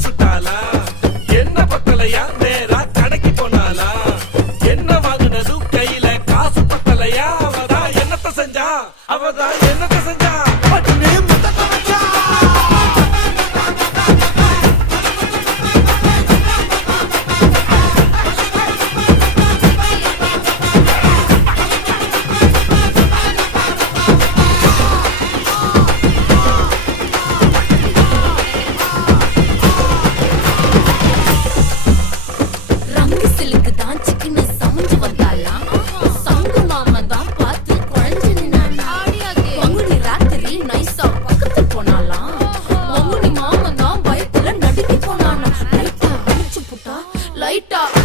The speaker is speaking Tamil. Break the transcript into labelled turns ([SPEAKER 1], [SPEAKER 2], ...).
[SPEAKER 1] சுட்டாளா என்ன பத்தலையா? நேரா கடைக்கு போனாளா? என்ன வாங்கினதும் கையில காசு பத்தலையா? அவதான் என்னத்த செஞ்சா? அவதான் என்னத்த செஞ்சா?
[SPEAKER 2] బయట.